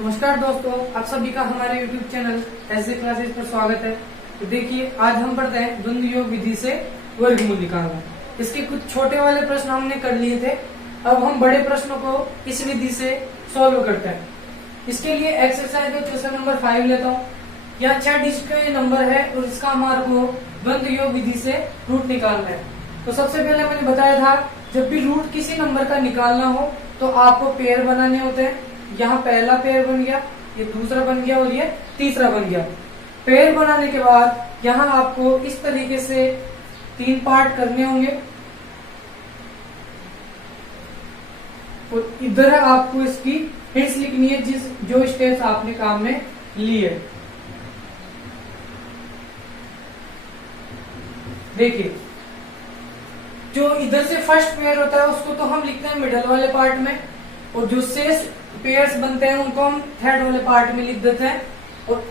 नमस्कार दोस्तों, आप सभी का हमारे YouTube चैनल ऐसे क्लासेस पर स्वागत है। तो देखिए, आज हम पढ़ते हैं द्वंद्व योग विधि से वर्गमूल निकालना। इसके कुछ छोटे वाले प्रश्न हमने कर लिए थे, अब हम बड़े प्रश्नों को इस विधि से सॉल्व करते हैं। इसके लिए एक्सरसाइज का क्वेश्चन नंबर 5 लेता हूँ। यहाँ 6 डिजिट का ये नंबर है और इसका हमारे को द्वंद्व योग विधि से रूट निकालना है। तो सबसे पहले मैंने बताया था, जब भी रूट किसी नंबर का निकालना हो तो आपको पेयर बनाने होते हैं। यहाँ पहला पेयर बन गया, ये दूसरा बन गया और ये तीसरा बन गया। पेयर बनाने के बाद यहाँ आपको इस तरीके से 3 पार्ट करने होंगे और इधर आपको इसकी हिंट्स लिखनी है, जो स्टेप्स आपने काम में लिए। देखिए, जो इधर से फर्स्ट पेयर होता है उसको तो हम लिखते हैं मिडल वाले पार्ट में, और जो शेष पेयर्स बनते हैं उनको हम थर्ड वाले पार्ट में लिख देते हैं। और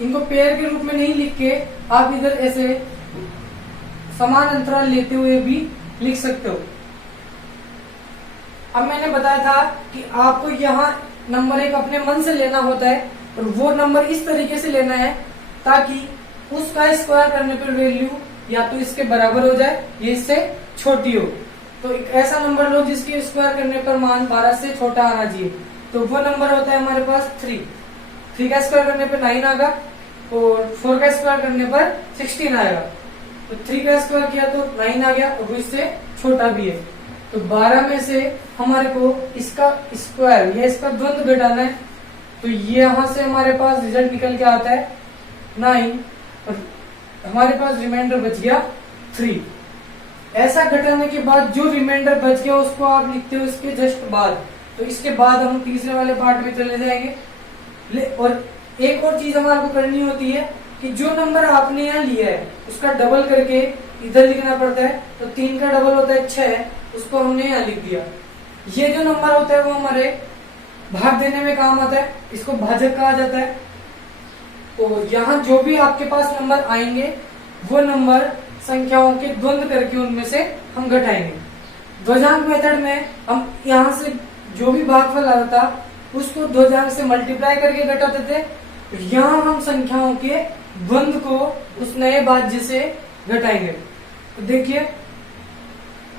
इनको पेयर के रूप में नहीं लिख के आप इधर ऐसे समान अंतराल लेते हुए भी लिख सकते हो। अब मैंने बताया था कि आपको यहाँ नंबर एक अपने मन से लेना होता है और वो नंबर इस तरीके से लेना है ताकि उसका स्क्वायर करने पर वैल्यू या तो इसके बराबर हो जाए या इससे छोटी हो। तो एक ऐसा नंबर लो जिसके स्क्वायर करने पर मान 12 से छोटा आना चाहिए। तो वो नंबर होता है हमारे पास 3। 3 का स्क्वायर करने पर 9 आएगा और 4 का स्क्वायर करने पर 16 आएगा। तो 3 का स्क्वायर किया तो 9 आ गया और वो इससे छोटा भी है। तो 12 में से हमारे को इसका स्क्वायर या इसका द्वंद्व घटाना है। तो ये यहाँ से हमारे पास रिजल्ट निकल के आता है 9 और हमारे पास रिमाइंडर बच गया 3। ऐसा घटाने के बाद जो रिमाइंडर बच गया उसको आप लिखते हो इसके जस्ट बाद। तो इसके बाद हम तीसरे वाले पार्ट में चले जाएंगे। और एक और चीज हमारे को करनी होती है कि जो नंबर आपने यहाँ लिया है उसका डबल करके इधर लिखना पड़ता है। तो 3 का डबल होता है 6, उसको हमने यहाँ लिख दिया। ये जो नंबर होता है वो हमारे भाग देने में काम आता है, इसको भाजक कहा जाता है। तो यहाँ जो भी आपके पास नंबर आएंगे वो नंबर संख्याओं के द्वंद्व करके उनमें से हम घटाएंगे। ध्वजांक मेथड में हम यहाँ से जो भी भागफल आता था उसको ध्वजांक से मल्टीप्लाई करके घटाते थे। यहाँ हम संख्याओं के द्वंद्व को उस नए भाज्य से घटाएंगे। तो देखिए,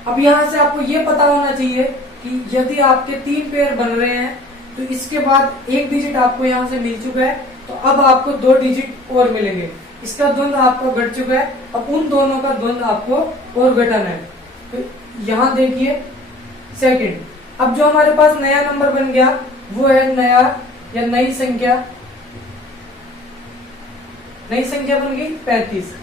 अब यहाँ से आपको ये पता होना चाहिए कि यदि आपके 3 पेयर बन रहे हैं तो इसके बाद 1 डिजिट आपको यहाँ से मिल चुका है, तो अब आपको 2 डिजिट और मिलेंगे। इसका द्वंद्व आपको घट चुका है, अब उन दोनों का द्वंद्व आपको और घटाना है। तो यहाँ देखिए सेकंड, अब जो हमारे पास नया नंबर बन गया वो है नया या नई संख्या बन गई 35।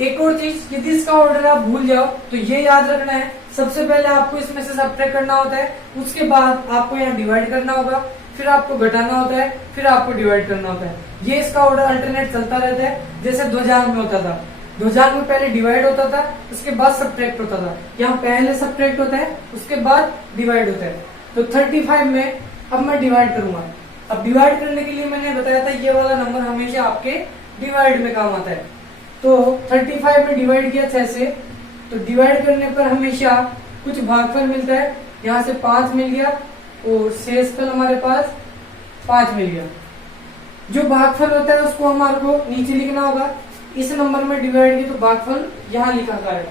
एक और चीज, यदि इसका ऑर्डर आप भूल जाओ तो ये याद रखना है, सबसे पहले आपको इसमें से सब्ट्रैक्ट करना होता है, उसके बाद आपको यहाँ डिवाइड करना होगा, फिर आपको घटाना होता है, फिर आपको डिवाइड करना होता है। ये इसका ऑर्डर अल्टरनेट चलता रहता है, जैसे ध्वजांक में होता था। ध्वजांक में पहले डिवाइड होता था, उसके बाद सब्ट्रैक्ट होता था। यहाँ पहले सब्ट्रैक्ट होता है, उसके बाद डिवाइड होता है। तो 35 में अब मैं डिवाइड करूंगा। अब डिवाइड करने के लिए मैंने बताया था ये वाला नंबर हमेशा आपके डिवाइड में काम आता है। तो 35 में डिवाइड किया 6 से, तो डिवाइड करने पर हमेशा कुछ भागफल मिलता है। यहाँ से 5 मिल गया और शेषफल हमारे पास 5 मिल गया। जो भागफल होता है उसको हमारे को नीचे लिखना होगा। इस नंबर में डिवाइड किया तो भागफल यहाँ लिखा है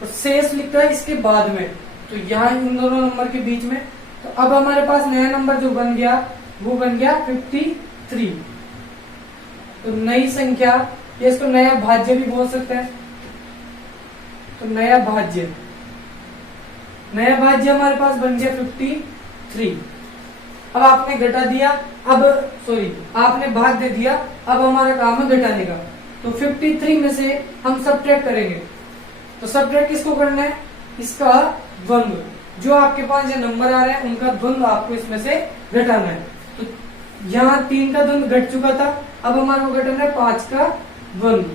और शेष लिखता है इसके बाद में, तो यहाँ इन दोनों नंबर के बीच में। तो अब हमारे पास नया नंबर जो बन गया वो बन गया 53। तो नई संख्या, या इसको नया भाज्य भी बोल सकते हैं। तो नया भाज्य हमारे पास बन गया 53। अब आपने घटा दिया, आपने भाग दे दिया, अब हमारा काम है घटाने का। तो 53 में से हम सब्ट्रैक्ट करेंगे। तो सब्ट्रैक्ट किसको करना है? इसका द्वंद्व, जो आपके पास जो नंबर आ रहे हैं उनका द्वंद्व आपको इसमें से घटाना है। तो यहाँ 3 का द्वंद्व घट चुका था, अब हमारे को घटाना है 5 का द्वंद्व।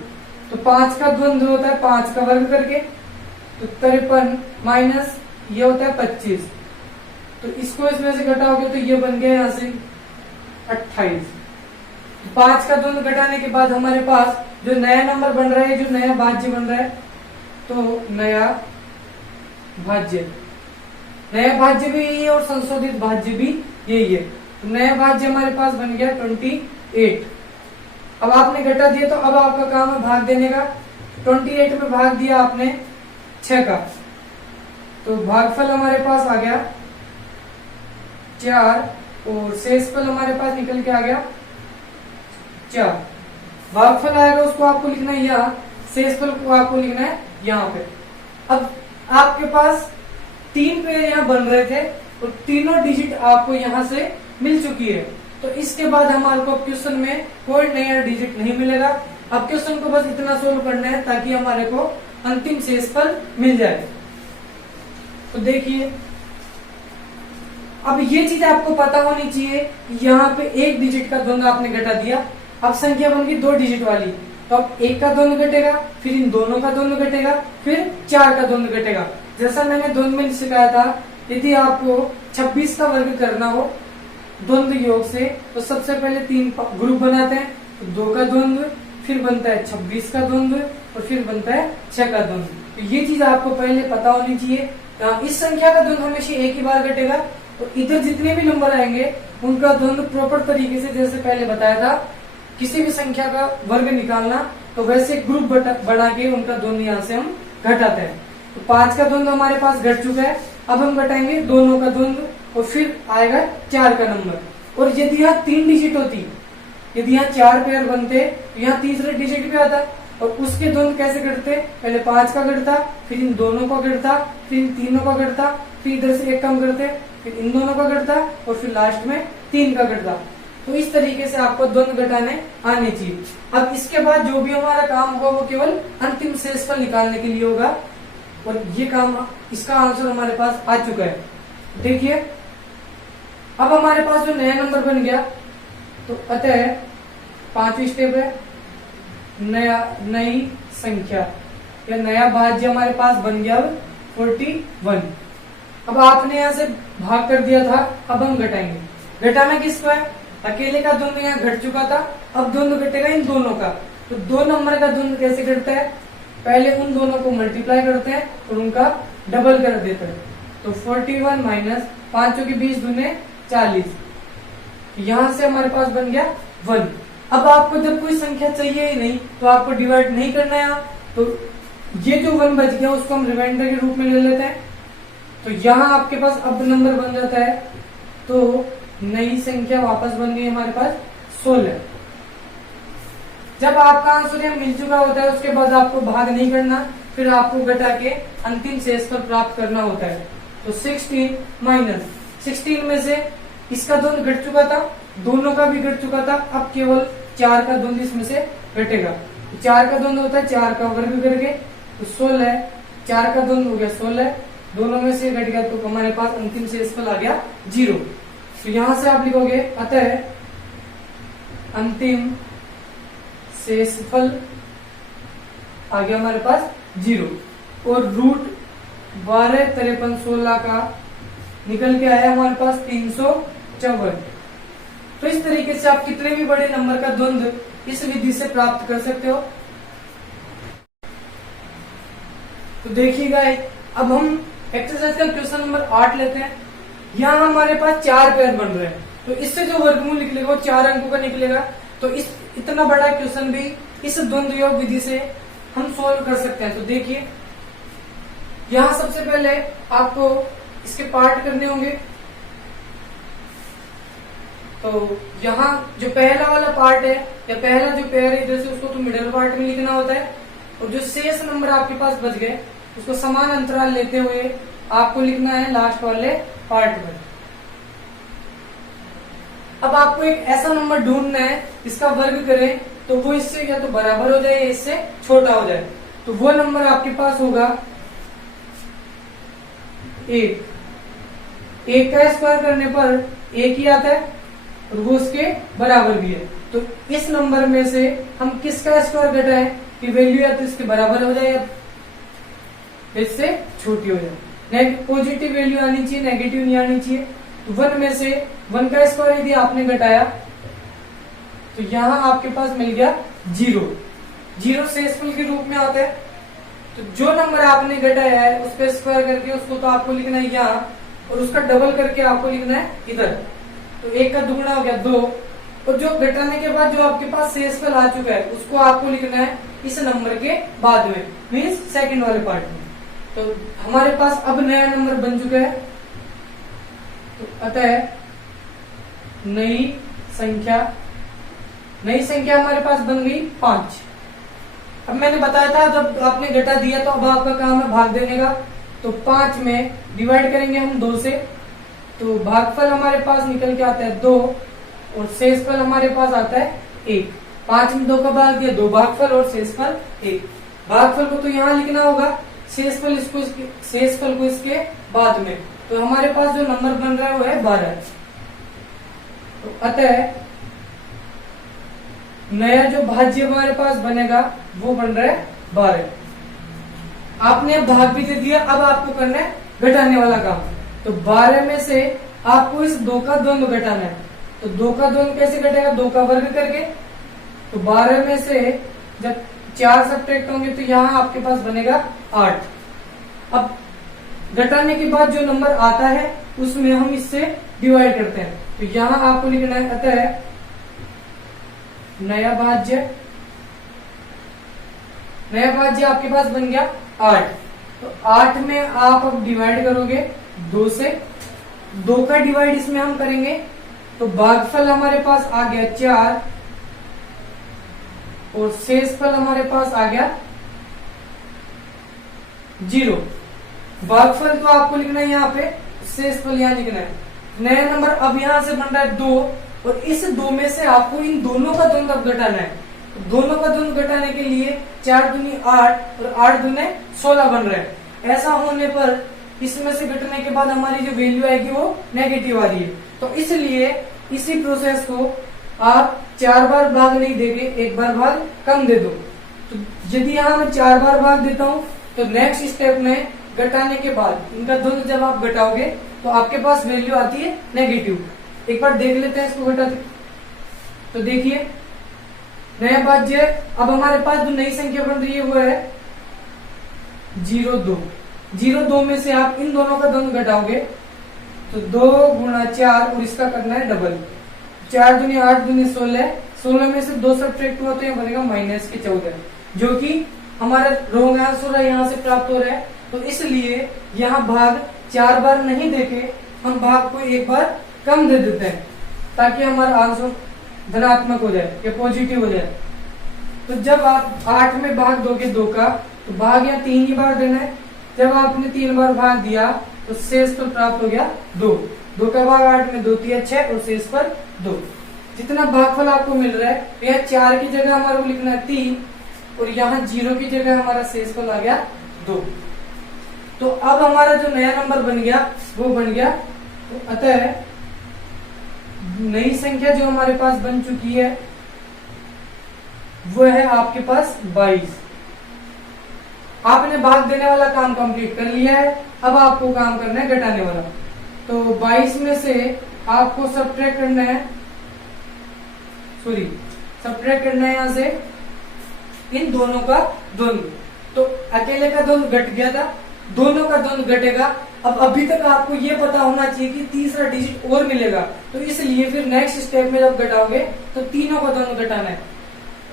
तो 5 का द्वंद्व होता है 5 का वर्ग करके, तो 53 माइनस ये होता है 25। तो इसको इसमें से घटाओगे तो ये बन गया यहाँ से 28। 5 का द्वंद्व घटाने के बाद हमारे पास जो नया नंबर बन रहा है, जो नया भाज्य बन रहा है, तो नया भाज्य भी यही है और संशोधित भाज्य भी यही है। तो नया भाज्य हमारे पास बन गया 28। अब आपने घटा दिया तो अब आपका काम है भाग देने का। 28 में भाग दिया आपने 6 का, तो भागफल हमारे पास आ गया 4 और शेषफल हमारे पास निकल के आ गया 4। भागफल आएगा उसको आपको लिखना है यहाँ, शेषफल को आपको लिखना है यहाँ पे। अब आपके पास 3 पेयर यहाँ बन रहे थे और तीनों डिजिट आपको यहाँ से मिल चुकी है। तो इसके बाद हमारे को क्वेश्चन में कोई नया डिजिट नहीं मिलेगा। अब क्वेश्चन को बस इतना सोल्व करना है ताकि हमारे को अंतिम शेषफल मिल जाए। तो देखिए, अब ये चीज आपको पता होनी चाहिए, यहाँ पे एक डिजिट का द्वंद्व आपने घटा दिया, अब संख्या बन गई 2 डिजिट वाली, तो अब 1 का द्वंद्व घटेगा, फिर इन दोनों का द्वंद्व घटेगा, फिर 4 का द्वंद्व घटेगा। जैसा मैंने द्वंद्व में सिखाया था, यदि आपको 26 का वर्ग करना हो द्वंद्व योग से, तो सबसे पहले 3 ग्रुप बनाते हैं। तो 2 का द्वंद्व, फिर बनता है 26 का द्वंद्व और फिर बनता है 6 का द्वंद्व। तो ये चीज आपको पहले पता होनी चाहिए। इस संख्या का द्वंद्व हमेशा एक ही बार घटेगा और इधर जितने भी नंबर आएंगे उनका द्वंद्व प्रॉपर तरीके से, जैसे पहले बताया था, किसी भी संख्या का वर्ग निकालना, तो वैसे ग्रुप बना के उनका द्वंद्व यहाँ से हम घटाते हैं। तो 5 का द्वंद्व हमारे पास घट चुका है, अब हम घटाएंगे दोनों का द्वंद्व और फिर आएगा 4 का नंबर। और यदि यहाँ 3 डिजिट होती, यदि यहाँ 4 पेयर बनते तो यहाँ तीसरे डिजिट पे आता और उसके द्वंद्व कैसे घटते, पहले 5 का घटता, फिर इन दोनों का घटता, फिर इन तीनों का घटता, फिर इधर से 1 कम करते, फिर इन दोनों का घटता और फिर लास्ट में 3 का घटता। तो इस तरीके से आपको द्वंद्व घटाने आने चाहिए। अब इसके बाद जो भी हमारा काम होगा वो केवल अंतिम शेषफल निकालने के लिए होगा और ये काम, इसका आंसर हमारे पास आ चुका है। देखिए, अब हमारे पास जो नया नंबर बन गया, तो अतः 5वीं स्टेप है नई संख्या या नया भाज्य हमारे पास बन गया 41। अब आपने यहाँ से भाग कर दिया था, अब हम घटाएंगे। घटाना किसको है, अकेले का द्वंद्व यहाँ घट चुका था, अब द्वंद्व घटेगा इन दोनों का। तो 2 नंबर का द्वंद्व कैसे घटता है, पहले उन दोनों को मल्टीप्लाई करते हैं और उनका डबल कर देते हैं। तो 41 माइनस 5 के 20 दूने 40, यहां से हमारे पास बन गया 1। अब आपको जब कोई संख्या चाहिए ही नहीं तो आपको डिवाइड नहीं करना है, तो ये जो 1 बच गया उसको हम रिमाइंडर के रूप में ले लेते हैं। तो यहाँ आपके पास अब नंबर बन जाता है, तो नई संख्या वापस बन गई हमारे पास 16। जब आपका आंसर यहाँ मिल चुका होता है उसके बाद आपको भाग नहीं करना, फिर आपको घटा के अंतिम शेषफल प्राप्त करना होता है। तो 16 माइनस 16 में से इसका द्वंद्व घट चुका था, दोनों का भी घट चुका था, अब केवल 4 का द्वंद्व इसमें से घटेगा। 4 का द्वंद्व होता है 4 का वर्ग करके, तो 16, 4 का द्वंद्व हो गया 16, दोनों में से घट गया तो हमारे पास अंतिम शेषफल आ गया 0। तो यहां से आप लिखोगे अतः अंतिम शेषफल आ गया हमारे पास 0 और रूट 12, 53, 16 का निकल के आया हमारे पास 354। तो इस तरीके से आप कितने भी बड़े नंबर का द्वंद्व इस विधि से प्राप्त कर सकते हो। तो देखिएगा, अब हम एक्सरसाइज का क्वेश्चन नंबर 8 लेते हैं। यहाँ हमारे पास 4 पेयर बन रहे हैं, तो इससे जो वर्गमूल निकलेगा वो 4 अंकों का निकलेगा। तो इस इतना बड़ा क्वेश्चन भी इस द्वंद्व योग विधि से हम सोल्व कर सकते हैं। तो देखिए, यहाँ सबसे पहले आपको इसके पार्ट करने होंगे। तो यहाँ जो पहला वाला पार्ट है या पहला जो पेयर है इधर से, उसको तो मिडिल पार्ट में लिखना होता है और जो शेष नंबर आपके पास बच गए उसको समान अंतराल लेते हुए आपको लिखना है लास्ट वाले पार्ट में। अब आपको एक ऐसा नंबर ढूंढना है इसका वर्ग करें तो वो इससे या तो बराबर हो जाए या इससे छोटा हो जाए। तो वो नंबर आपके पास होगा 1। 1 का स्क्वायर करने पर 1 ही आता है और वो उसके बराबर भी है। तो इस नंबर में से हम किसका स्क्वायर घटाएं कि वैल्यू या तो इसके बराबर हो जाए या इससे छोटी हो जाए। पॉजिटिव वैल्यू आनी चाहिए, नेगेटिव नहीं आनी चाहिए। तो 1 में से 1 का स्क्वायर यदि आपने घटाया तो यहाँ आपके पास मिल गया 0। 0 शेषफल के रूप में आता है। तो जो नंबर आपने घटाया है उसका स्क्वायर करके उसको तो आपको लिखना है यहाँ और उसका डबल करके आपको लिखना है इधर। तो 1 का दुगुना हो गया 2, और जो घटाने के बाद जो आपके पास शेषफल आ चुका है उसको आपको लिखना है इस नंबर के बाद में, मीन्स सेकंड वाले पार्ट में। तो हमारे पास अब नया नंबर बन चुका है, तो अतः नई संख्या हमारे पास बन गई 5। अब मैंने बताया था जब आपने घटा दिया तो अब आपका काम है भाग देने का, तो 5 में डिवाइड करेंगे हम 2 से, तो भागफल हमारे पास निकल के आता है 2 और शेषफल हमारे पास आता है 1। 5 में 2 का भाग दिया, 2 भागफल और शेषफल 1। भागफल को तो यहाँ लिखना होगा, शेषफल को इसके बाद में। तो हमारे पास जो नंबर बन रहा है वो है 12। तो अतः नया जो भाज्य हमारे पास बनेगा वो बन रहा है 12। आपने भाग भी दे दिया, अब आपको करना है घटाने वाला काम। तो 12 में से आपको इस 2 का द्वंद्व घटाना है। तो 2 का द्वंद्व कैसे घटेगा, 2 का वर्ग करके। तो 12 में से जब 4 सब्ट्रैक्ट होंगे तो यहाँ आपके पास बनेगा 8। अब घटाने के बाद जो नंबर आता है उसमें हम इससे डिवाइड करते हैं। तो यहाँ आपको लिखना है अतः नया भाज्य आपके पास बन गया 8। तो 8 में आप अब डिवाइड करोगे 2 से, 2 का डिवाइड इसमें हम करेंगे तो भागफल हमारे पास आ गया 4 और शेषफल हमारे पास आ गया 0। भागफल तो आपको लिखना है यहाँ पे, शेषफल यहाँ लिखना है। नया नंबर अब यहाँ से बन रहा है 2 और इस 2 में से आपको इन दोनों का द्वंद्व अब घटाना है। तो दोनों का द्वंद्व घटाने के लिए 4 दूनी 8 और 8 दूने 16 बन रहे हैं। ऐसा होने पर इसमें से घटने के बाद हमारी जो वैल्यू आएगी वो नेगेटिव आ रही है। तो इसलिए इसी प्रोसेस को आप 4 बार भाग नहीं देके 1 बार भाग कम दे दो। तो यदि यहाँ मैं 4 बार भाग देता हूँ तो नेक्स्ट स्टेप में घटाने के बाद इनका द्वंद्व जब आप घटाओगे तो आपके पास वैल्यू आती है नेगेटिव। एक बार देख लेते हैं इसको घटाते। तो देखिए नया भाज्य अब हमारे पास जो नई संख्या बन रही है वो है 0, 2 में से आप इन दोनों का द्वंद्व घटाओगे तो 2 गुणा 4 और इसका करना है डबल। 4 दूनी 8 दूनी 16 में से 2 सब्ट्रैक्ट हुआ तो यहाँ बनेगा -14, जो कि हमारा रॉन्ग आंसर यहाँ से प्राप्त हो रहा है। तो इसलिए यहाँ भाग 4 बार नहीं देके हम भाग को 1 बार कम दे देते हैं ताकि हमारा आंसर धनात्मक हो जाए या पॉजिटिव हो जाए। तो जब आप 8 में भाग दोगे 2 का तो भाग यहाँ 3 ही बार देना है। जब आपने 3 बार भाग दिया तो शेषफल प्राप्त हो गया 2 का भाग 8 में 2 3 6 और शेषफल 2। जितना भागफल आपको मिल रहा है यहाँ 4 की जगह हमारे को लिखना है 3 और यहाँ 0 की जगह हमारा शेषफल आ गया 2। तो अब हमारा जो नया नंबर बन गया वो बन गया, तो अतः नई संख्या जो हमारे पास बन चुकी है वो है आपके पास 22। आपने भाग देने वाला काम कंप्लीट कर लिया है, अब आपको काम करना है घटाने वाला। तो 22 में से आपको सब्ट्रैक्ट करना है यहाँ से इन दोनों का द्वंद्व। तो अकेले का द्वंद्व घट गया था, दोनों का द्वंद्व घटेगा। अब अभी तक आपको ये पता होना चाहिए कि तीसरा डिजिट और मिलेगा, तो इसलिए फिर नेक्स्ट स्टेप में जब घटाओगे तो तीनों का द्वंद्व घटाना है।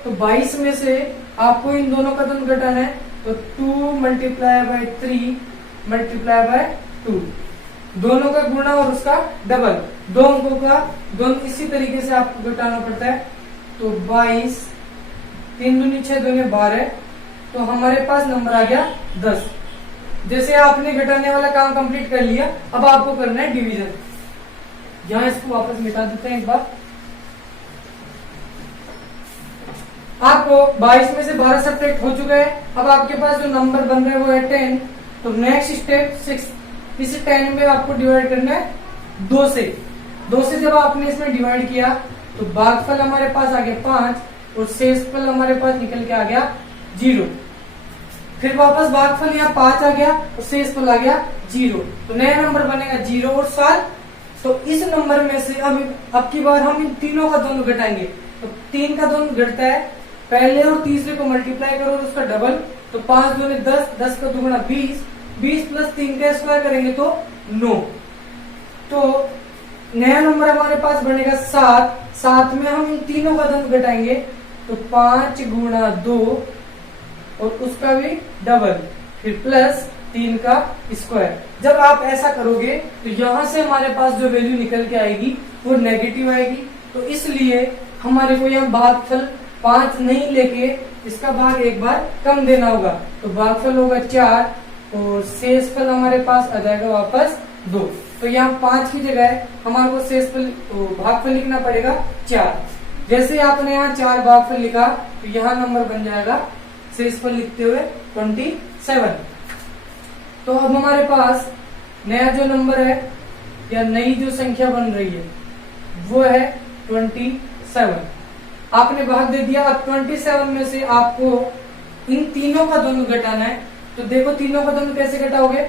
तो 22 में से आपको इन दोनों का द्वंद्व घटाना है, तो 2 × 3 × 2, दोनों का गुणा और उसका डबल, 2 अंकों का द्वंद्व इसी तरीके से आपको घटाना पड़ता है। तो 22 3 दूनी 6 दूनी 12, तो हमारे पास नंबर आ गया 10। जैसे आपने घटाने वाला काम कंप्लीट कर लिया, अब आपको करना है डिवीजन। यहां इसको वापस मिटा देते हैं एक बार। आपको 22 में से 12 सब्ट्रैक्ट हो चुका है। अब आपके पास जो नंबर बन रहा है वो है 10। तो नेक्स्ट स्टेप 6, इस 10 में आपको डिवाइड करना है 2 से। 2 से जब आपने इसमें डिवाइड किया तो भागफल हमारे पास आ गया 5 और शेषफल हमारे पास निकल के आ गया 0। फिर वापस भागफल यहाँ 5 आ गया और शेषफल आ गया 0। तो नया नंबर बनेगा 0 और 7। तो इस नंबर में से अब की बार हम इन तीनों का द्वंद्व घटाएंगे। तो 3 का द्वंद्व घटता है, पहले और तीसरे को मल्टीप्लाई करो और उसका डबल। तो 5 दूनी 10, 10 का दुगुना 20, 20 + 3 का स्क्वायर करेंगे तो 9। तो नया नंबर हमारे पास बनेगा 7। 7 में हम इन तीनों का दंड घटाएंगे तो 5 गुणा 2 और उसका भी डबल, फिर प्लस 3 का स्क्वायर। जब आप ऐसा करोगे तो यहां से हमारे पास जो वैल्यू निकल के आएगी वो नेगेटिव आएगी। तो इसलिए हमारे को यहाँ भागफल 5 नहीं लेके इसका भाग एक बार कम देना होगा। तो भागफल होगा 4 और शेषफल हमारे पास आ जाएगा वापस 2। तो यहाँ 5 की जगह हमारे को शेषफल भागफल लिखना पड़ेगा 4। जैसे आपने यहाँ 4 भागफल लिखा तो यहाँ नंबर बन जाएगा शेषफल लिखते हुए 27। तो अब हमारे पास नया जो नंबर है या नई जो संख्या बन रही है वो है 27। आपने भाग दे दिया। अब 27 में से आपको इन तीनों का दोनों घटाना है। तो देखो तीनों का दोनों कैसे घटाओगे,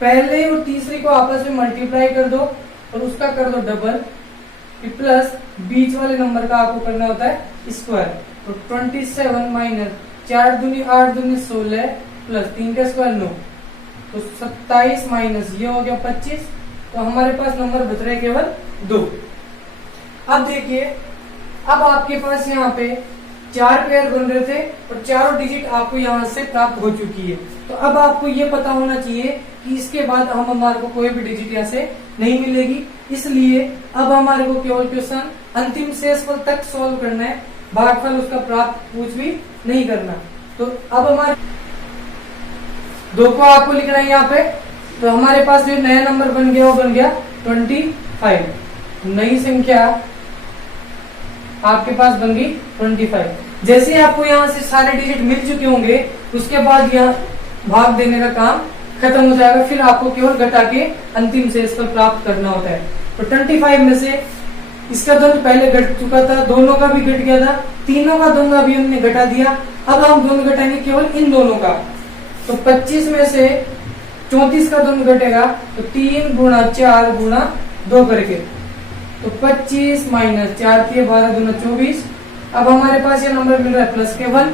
पहले और तीसरे को आपस में मल्टीप्लाई कर दो और उसका कर दो डबल, फिर प्लस बीच वाले नंबर का आपको करना होता है स्क्वायर। तो 27 माइनस 4 दूनी 8 दूनी 16 प्लस 3 का स्क्वायर 9, तो 27 माइनस ये हो गया 25। तो हमारे पास नंबर बच रहे केवल 2। अब देखिए, अब आपके पास यहाँ पे 4 पेयर बन रहे थे और चारों डिजिट आपको यहाँ से प्राप्त हो चुकी है। तो अब आपको ये पता होना चाहिए कि इसके बाद हमारे को कोई भी डिजिट यहाँ से नहीं मिलेगी। इसलिए अब हमारे को केवल क्वेश्चन अंतिम शेषफल तक सॉल्व करना है, भागफल उसका प्राप्त कुछ भी नहीं करना। तो अब हमारे 2 को आपको लिखना है यहाँ पे। तो हमारे पास जो नया नंबर बन गया वो बन गया 25। नई संख्या आपके पास बन गई 25। जैसे आपको यहाँ से सारे डिजिट मिल चुके होंगे उसके बाद यहाँ भाग देने का काम खत्म हो जाएगा। फिर आपको केवल घटा के अंतिम शेषफल प्राप्त करना होता है। तो 25 में से इसका दोनों पहले घट चुका था, दोनों का भी घट गया था, तीनों का दोनों अभी हमने घटा दिया। अब हम दोनों घटाएंगे केवल इन दोनों का। तो 25 में से 34 का दोनों घटेगा तो 3 गुणा 4 गुणा 2 करके, तो 25 माइनस 4 के 12 गुना 24। अब हमारे पास ये नंबर मिल रहा है प्लस के 1,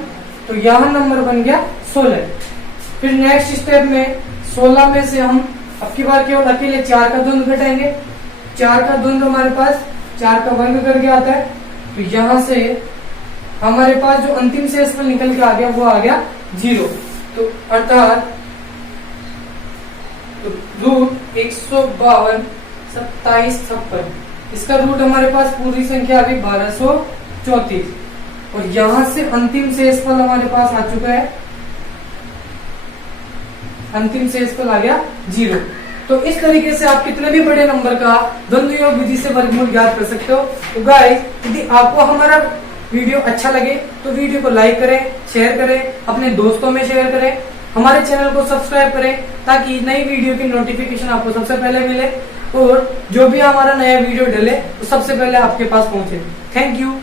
तो यहाँ नंबर बन गया 16। फिर नेक्स्ट स्टेप में 16 में से हम अब की बार केवल अकेले 4 का द्वंद घटाएंगे। 4 का द्वंद हमारे पास 4 का वर्ग करके आता है। तो यहाँ से हमारे पास जो अंतिम शेषफल निकल के आ गया वो आ गया 0। तो अर्थात रूट 152 27 56, इसका रूट हमारे पास पूरी संख्या आ गई 1234। और यहां से अंतिम शेषफल हमारे पास आ चुका है, अंतिम शेषफल आ गया 0। तो इस तरीके से आप कितने भी बड़े नंबर का द्वंद्व योग विधि से वर्गमूल ज्ञात कर सकते हो। तो गाइस, यदि आपको हमारा वीडियो अच्छा लगे तो वीडियो को लाइक करें, शेयर करें, अपने दोस्तों में शेयर करें, हमारे चैनल को सब्सक्राइब करें ताकि नई वीडियो की नोटिफिकेशन आपको सबसे पहले मिले और जो भी हमारा नया वीडियो डले तो सबसे पहले आपके पास पहुंचे। Thank you.